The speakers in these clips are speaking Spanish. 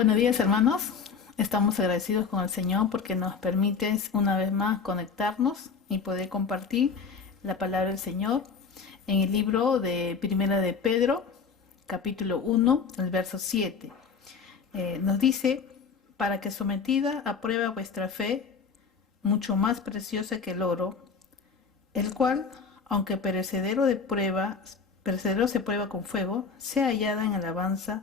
Buenos días, hermanos. Estamos agradecidos con el Señor porque nos permite una vez más conectarnos y poder compartir la palabra del Señor en el libro de Primera de Pedro, capítulo 1, el verso 7. Nos dice, para que sometida a prueba vuestra fe, mucho más preciosa que el oro, el cual, aunque perecedero se prueba con fuego, sea hallada en alabanza,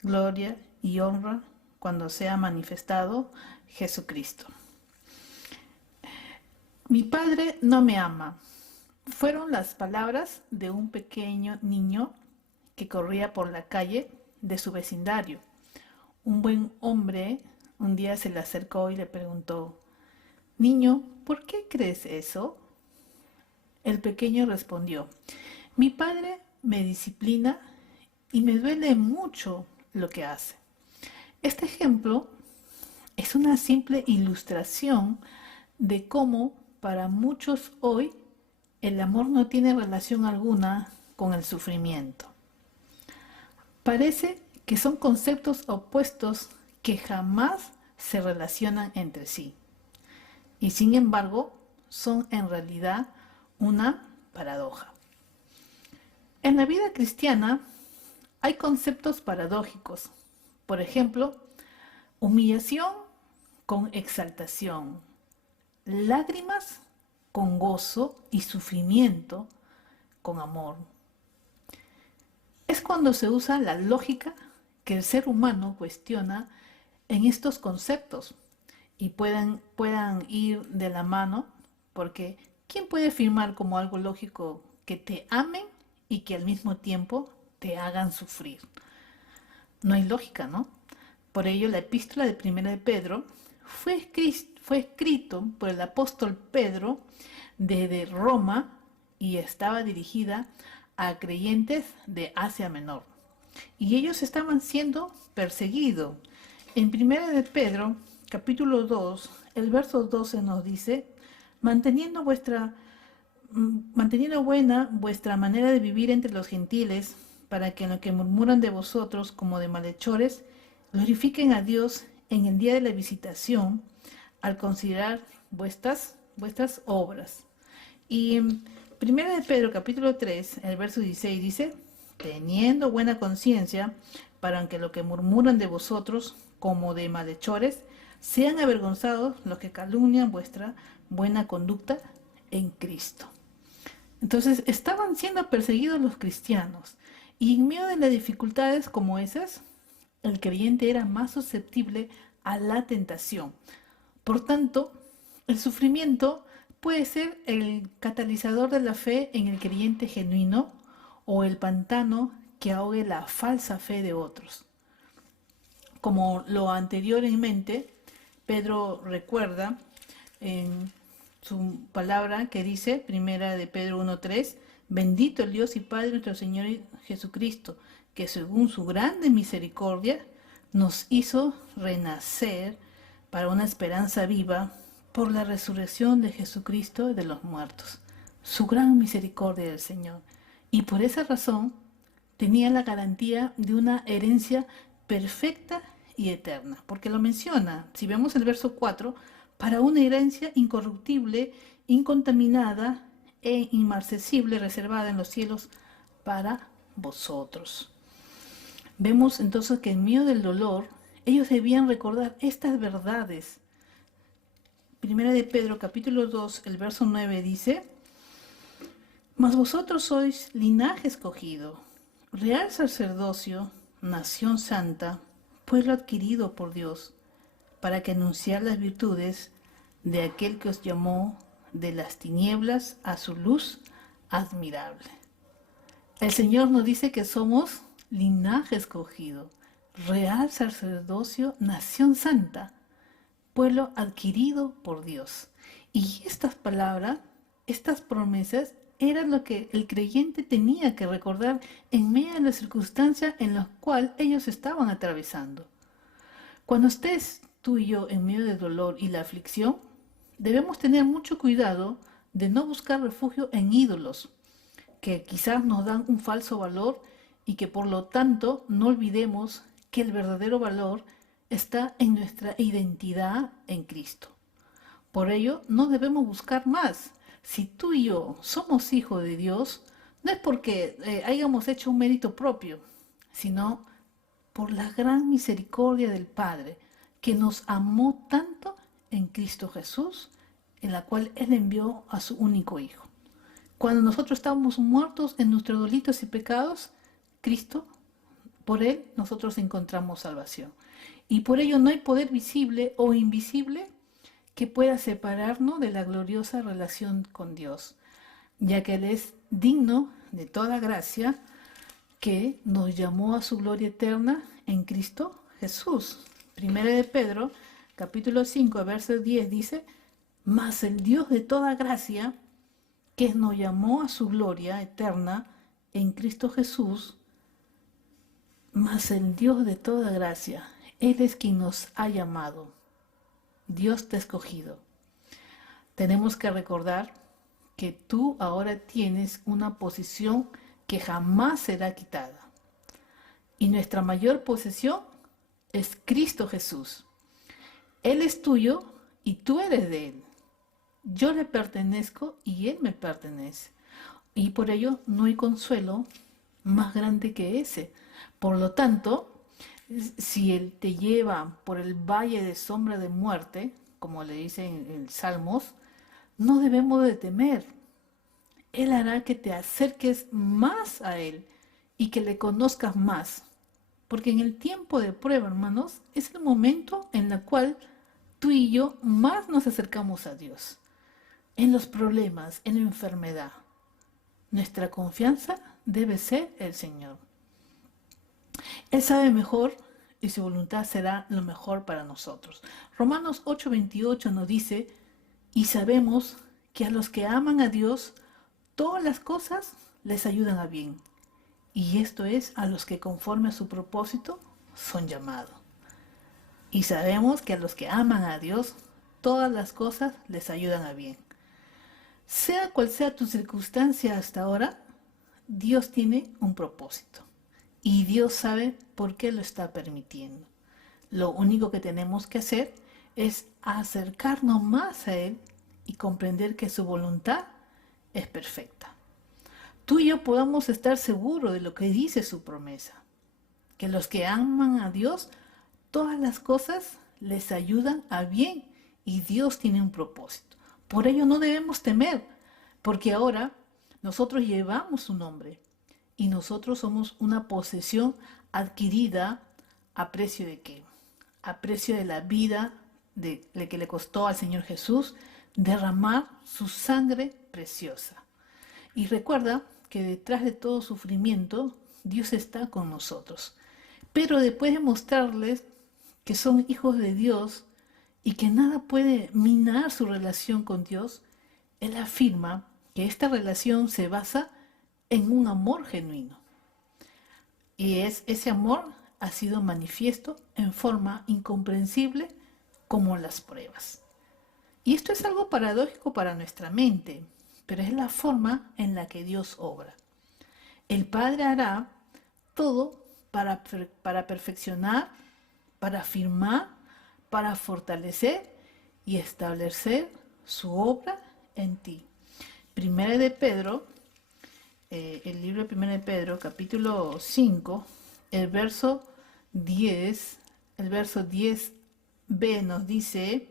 gloria y honra cuando sea manifestado Jesucristo. Mi padre no me ama. Fueron las palabras de un pequeño niño que corría por la calle de su vecindario. Un buen hombre un día se le acercó y le preguntó: Niño, ¿por qué crees eso? El pequeño respondió: Mi padre me disciplina y me duele mucho lo que hace. Este ejemplo es una simple ilustración de cómo para muchos hoy el amor no tiene relación alguna con el sufrimiento. Parece que son conceptos opuestos que jamás se relacionan entre sí y sin embargo son en realidad una paradoja. En la vida cristiana hay conceptos paradójicos. Por ejemplo, humillación con exaltación, lágrimas con gozo y sufrimiento con amor. Es cuando se usa la lógica que el ser humano cuestiona en estos conceptos y puedan ir de la mano, porque ¿quién puede afirmar como algo lógico que te amen y que al mismo tiempo te hagan sufrir? No hay lógica, ¿no? Por ello, la epístola de Primera de Pedro fue escrito por el apóstol Pedro desde Roma y estaba dirigida a creyentes de Asia Menor. Y ellos estaban siendo perseguidos. En Primera de Pedro, capítulo 2, el verso 12 nos dice: manteniendo buena vuestra manera de vivir entre los gentiles, para que en lo que murmuran de vosotros como de malhechores, glorifiquen a Dios en el día de la visitación, al considerar vuestras obras. Y en 1 de Pedro capítulo 3, el verso 16 dice: teniendo buena conciencia, para que lo que murmuran de vosotros como de malhechores, sean avergonzados los que calumnian vuestra buena conducta en Cristo. Entonces estaban siendo perseguidos los cristianos, y en medio de las dificultades como esas, el creyente era más susceptible a la tentación. Por tanto, el sufrimiento puede ser el catalizador de la fe en el creyente genuino o el pantano que ahogue la falsa fe de otros. Como lo anterior en mente, Pedro recuerda en su palabra que dice, primera de Pedro 1:3, bendito el Dios y Padre nuestro Señor Jesucristo, que según su grande misericordia nos hizo renacer para una esperanza viva por la resurrección de Jesucristo de los muertos. Su gran misericordia del Señor. Y por esa razón tenía la garantía de una herencia perfecta y eterna. Porque lo menciona, si vemos el verso 4, para una herencia incorruptible, incontaminada e inmarcesible, reservada en los cielos para vosotros. Vemos entonces que en medio del dolor, ellos debían recordar estas verdades. Primera de Pedro, capítulo 2, el verso 9 dice: mas vosotros sois linaje escogido, real sacerdocio, nación santa, pueblo adquirido por Dios, para que anunciar las virtudes de aquel que os llamó de las tinieblas a su luz admirable. El Señor nos dice que somos linaje escogido, real sacerdocio, nación santa, pueblo adquirido por Dios. Y estas palabras, estas promesas, eran lo que el creyente tenía que recordar en medio de las circunstancias en las cuales ellos estaban atravesando. Cuando estés tú y yo en medio del dolor y la aflicción, debemos tener mucho cuidado de no buscar refugio en ídolos, que quizás nos dan un falso valor y que por lo tanto no olvidemos que el verdadero valor está en nuestra identidad en Cristo. Por ello, no debemos buscar más. Si tú y yo somos hijos de Dios, no es porque hayamos hecho un mérito propio, sino por la gran misericordia del Padre, que nos amó tanto en Cristo Jesús, en la cual Él envió a su único Hijo. Cuando nosotros estábamos muertos en nuestros delitos y pecados, Cristo, por Él, nosotros encontramos salvación. Y por ello no hay poder visible o invisible que pueda separarnos de la gloriosa relación con Dios, ya que Él es digno de toda gracia, que nos llamó a su gloria eterna en Cristo Jesús. Primera de Pedro, capítulo 5, verso 10 dice, mas el Dios de toda gracia, que nos llamó a su gloria eterna en Cristo Jesús, mas el Dios de toda gracia, Él es quien nos ha llamado. Dios te ha escogido. Tenemos que recordar que tú ahora tienes una posición que jamás será quitada. Y nuestra mayor posesión es Cristo Jesús. Él es tuyo y tú eres de Él. Yo le pertenezco y Él me pertenece. Y por ello no hay consuelo más grande que ese. Por lo tanto, si Él te lleva por el valle de sombra de muerte, como le dice en Salmos, no debemos de temer. Él hará que te acerques más a Él y que le conozcas más. Porque en el tiempo de prueba, hermanos, es el momento en el cual tú y yo más nos acercamos a Dios. En los problemas, en la enfermedad. Nuestra confianza debe ser el Señor. Él sabe mejor y su voluntad será lo mejor para nosotros. Romanos 8:28 nos dice, y sabemos que a los que aman a Dios, todas las cosas les ayudan a bien. Y esto es a los que conforme a su propósito son llamados. Y sabemos que a los que aman a Dios, todas las cosas les ayudan a bien. Sea cual sea tu circunstancia hasta ahora, Dios tiene un propósito. Y Dios sabe por qué lo está permitiendo. Lo único que tenemos que hacer es acercarnos más a Él y comprender que su voluntad es perfecta. Tú y yo podamos estar seguros de lo que dice su promesa. Que los que aman a Dios, todas las cosas les ayudan a bien y Dios tiene un propósito. Por ello no debemos temer, porque ahora nosotros llevamos su nombre y nosotros somos una posesión adquirida a precio de ¿qué? A precio de la vida de que le costó al Señor Jesús derramar su sangre preciosa. Y recuerda que detrás de todo sufrimiento, Dios está con nosotros. Pero después de mostrarles que son hijos de Dios y que nada puede minar su relación con Dios, Él afirma que esta relación se basa en un amor genuino. Y ese amor ha sido manifiesto en forma incomprensible como las pruebas. Y esto es algo paradójico para nuestra mente, pero es la forma en la que Dios obra. El Padre hará todo para perfeccionar, para afirmar, para fortalecer y establecer su obra en ti. Primera de Pedro, el libro de Primera de Pedro, capítulo 5, el verso 10b nos dice,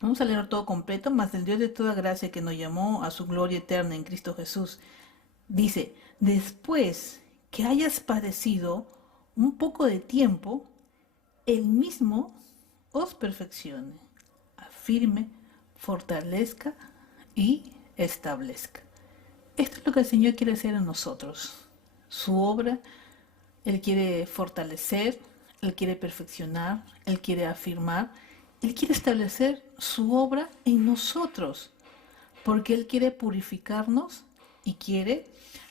vamos a leer todo completo, mas el Dios de toda gracia que nos llamó a su gloria eterna en Cristo Jesús, dice, después que hayas padecido un poco de tiempo, Él mismo os perfeccione, afirme, fortalezca y establezca. Esto es lo que el Señor quiere hacer en nosotros. Su obra, Él quiere fortalecer, Él quiere perfeccionar, Él quiere afirmar, Él quiere establecer su obra en nosotros, porque Él quiere purificarnos y quiere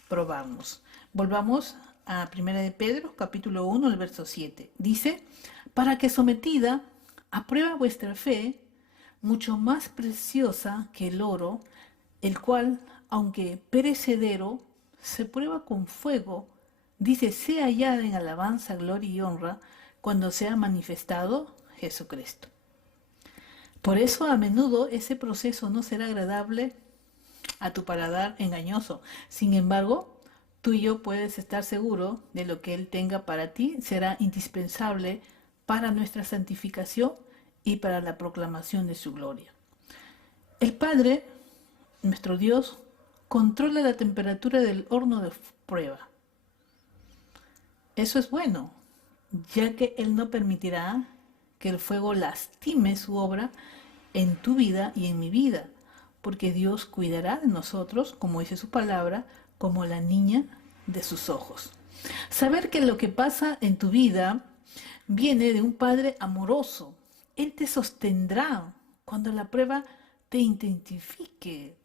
probarnos. Volvamos a 1 de Pedro, capítulo 1, el verso 7. Dice, para que sometida a prueba vuestra fe, mucho más preciosa que el oro, el cual, aunque perecedero, se prueba con fuego, dice, sea hallada en alabanza, gloria y honra, cuando sea manifestado Jesucristo. Por eso a menudo ese proceso no será agradable a tu paladar engañoso. Sin embargo, tú y yo puedes estar seguro de lo que Él tenga para ti será indispensable para nuestra santificación y para la proclamación de su gloria. El Padre, nuestro Dios, controla la temperatura del horno de prueba. Eso es bueno, ya que Él no permitirá que el fuego lastime su obra en tu vida y en mi vida, porque Dios cuidará de nosotros, como dice su palabra, como la niña de sus ojos. Saber que lo que pasa en tu vida viene de un Padre amoroso. Él te sostendrá cuando la prueba te identifique.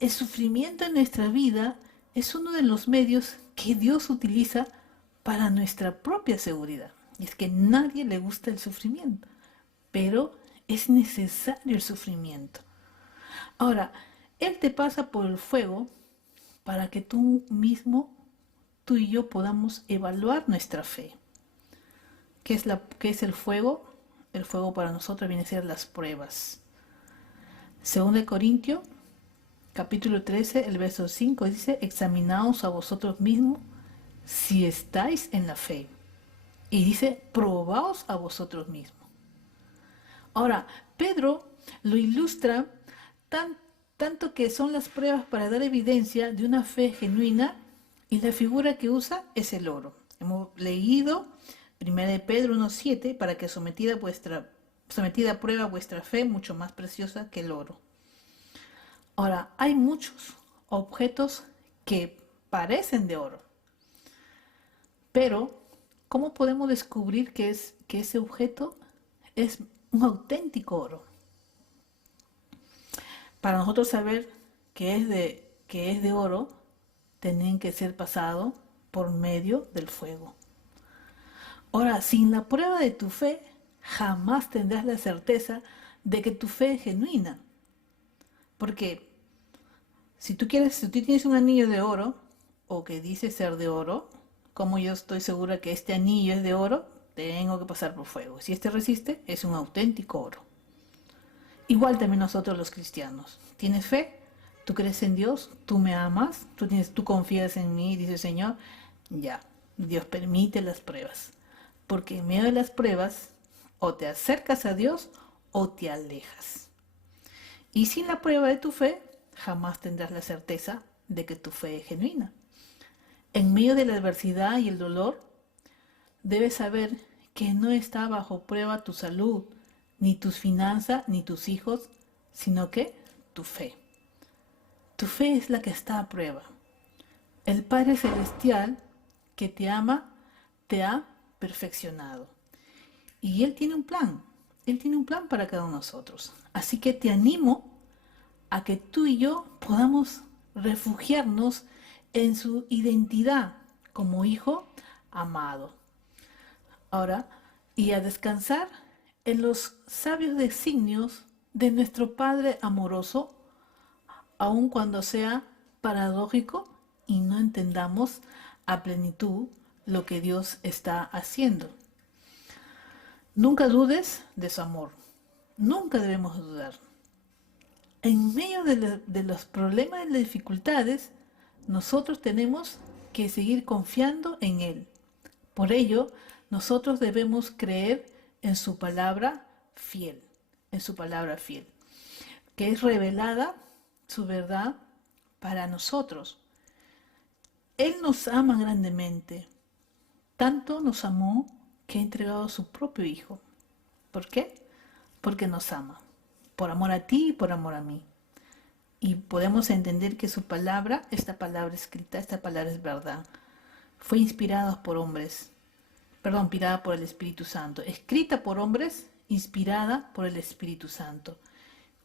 El sufrimiento en nuestra vida es uno de los medios que Dios utiliza para nuestra propia seguridad. Y es que a nadie le gusta el sufrimiento, pero es necesario el sufrimiento. Ahora, Él te pasa por el fuego para que tú mismo, tú y yo podamos evaluar nuestra fe. ¿Qué es el fuego? El fuego para nosotros viene a ser las pruebas. 2 Corintios, capítulo 13, el verso 5 dice, examinaos a vosotros mismos si estáis en la fe. Y dice, probaos a vosotros mismos. Ahora, Pedro lo ilustra tanto que son las pruebas para dar evidencia de una fe genuina y la figura que usa es el oro. Hemos leído 1 Pedro 1:7 para que sometida a prueba vuestra fe mucho más preciosa que el oro. Ahora, hay muchos objetos que parecen de oro, pero ¿cómo podemos descubrir que ese objeto es un auténtico oro? Para nosotros saber que es de oro, tienen que ser pasado por medio del fuego. Ahora, sin la prueba de tu fe, jamás tendrás la certeza de que tu fe es genuina. Porque si tú tienes un anillo de oro, o que dice ser de oro, como yo estoy segura que este anillo es de oro, tengo que pasar por fuego. Si este resiste, es un auténtico oro. Igual también nosotros los cristianos. ¿Tienes fe? ¿Tú crees en Dios? ¿Tú me amas? ¿Tú confías en mí? Dice Señor, ya. Dios permite las pruebas. Porque en medio de las pruebas, o te acercas a Dios o te alejas. Y sin la prueba de tu fe, jamás tendrás la certeza de que tu fe es genuina. En medio de la adversidad y el dolor, debes saber que no está bajo prueba tu salud, ni tus finanzas, ni tus hijos, sino que tu fe. Tu fe es la que está a prueba. El Padre Celestial que te ama, te ha perfeccionado. Y Él tiene un plan. Él tiene un plan para cada uno de nosotros. Así que te animo a que tú y yo podamos refugiarnos en su identidad como hijo amado. Ahora, y a descansar en los sabios designios de nuestro Padre amoroso, aun cuando sea paradójico y no entendamos a plenitud lo que Dios está haciendo. Nunca dudes de su amor. Nunca debemos dudar. En medio de los problemas y las dificultades, nosotros tenemos que seguir confiando en Él. Por ello, nosotros debemos creer en su palabra fiel, que es revelada su verdad para nosotros. Él nos ama grandemente, tanto nos amó que ha entregado a su propio Hijo. ¿Por qué? Porque nos ama, por amor a ti y por amor a mí. Y podemos entender que su palabra, esta palabra escrita, esta palabra es verdad. Fue inspirada por el Espíritu Santo. Escrita por hombres, inspirada por el Espíritu Santo.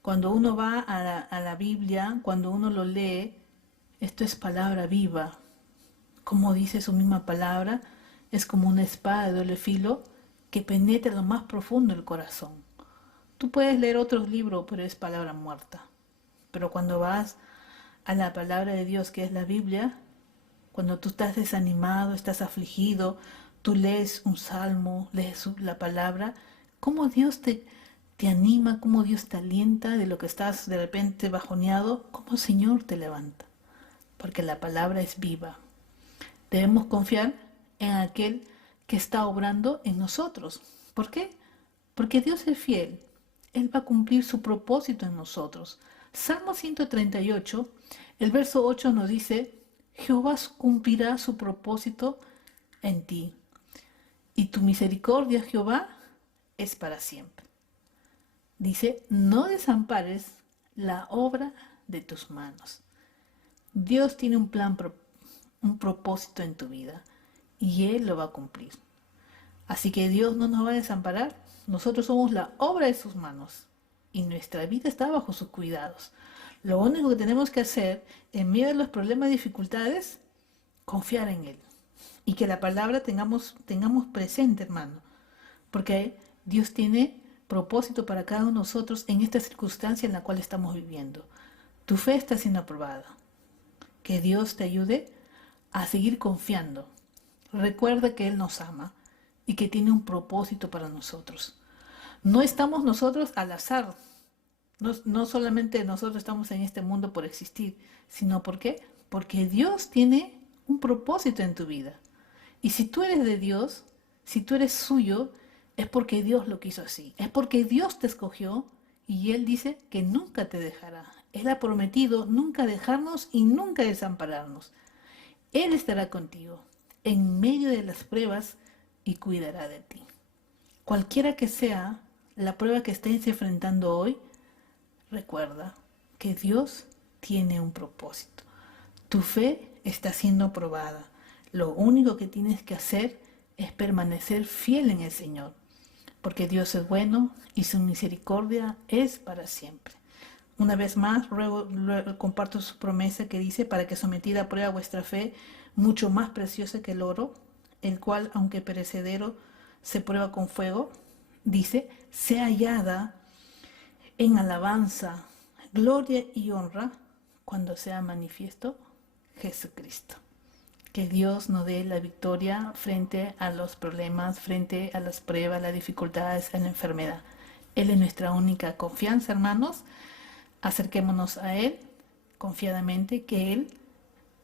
Cuando uno va a la Biblia, cuando uno lo lee, esto es palabra viva. Como dice su misma palabra, es como una espada de doble filo que penetra lo más profundo del corazón. Tú puedes leer otros libros, pero es palabra muerta. Pero cuando vas a la palabra de Dios, que es la Biblia, cuando tú estás desanimado, estás afligido, tú lees un salmo, lees la palabra, cómo Dios te anima, cómo Dios te alienta de lo que estás de repente bajoneado, cómo el Señor te levanta, porque la palabra es viva. Debemos confiar en aquel que está obrando en nosotros. ¿Por qué? Porque Dios es fiel. Él va a cumplir su propósito en nosotros. Salmo 138, el verso 8 nos dice, Jehová cumplirá su propósito en ti, y tu misericordia, Jehová, es para siempre. Dice, no desampares la obra de tus manos. Dios tiene un plan, un propósito en tu vida, y Él lo va a cumplir. Así que Dios no nos va a desamparar. Nosotros somos la obra de sus manos y nuestra vida está bajo sus cuidados. Lo único que tenemos que hacer en medio de los problemas y dificultades, confiar en Él. Y que la palabra tengamos presente, hermano. Porque Dios tiene propósito para cada uno de nosotros en esta circunstancia en la cual estamos viviendo. Tu fe está siendo aprobada. Que Dios te ayude a seguir confiando. Recuerda que Él nos ama y que tiene un propósito para nosotros. No estamos nosotros al azar. No solamente nosotros estamos en este mundo por existir, sino ¿por qué? Porque Dios tiene un propósito en tu vida. Y si tú eres de Dios, si tú eres suyo, es porque Dios lo quiso así. Es porque Dios te escogió y Él dice que nunca te dejará. Él ha prometido nunca dejarnos y nunca desampararnos. Él estará contigo en medio de las pruebas y cuidará de ti. Cualquiera que sea la prueba que estés enfrentando hoy, recuerda que Dios tiene un propósito. Tu fe está siendo probada. Lo único que tienes que hacer es permanecer fiel en el Señor, porque Dios es bueno y su misericordia es para siempre. Una vez más, luego comparto su promesa que dice, para que sometida a prueba vuestra fe, mucho más preciosa que el oro, el cual, aunque perecedero, se prueba con fuego, dice, sea hallada en alabanza, gloria y honra cuando sea manifiesto Jesucristo. Que Dios nos dé la victoria frente a los problemas, frente a las pruebas, las dificultades, a la enfermedad. Él es nuestra única confianza, hermanos. Acerquémonos a Él confiadamente, que Él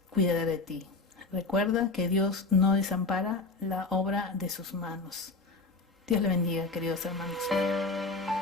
cuidará de ti. Recuerda que Dios no desampara la obra de sus manos. Dios le bendiga, queridos hermanos.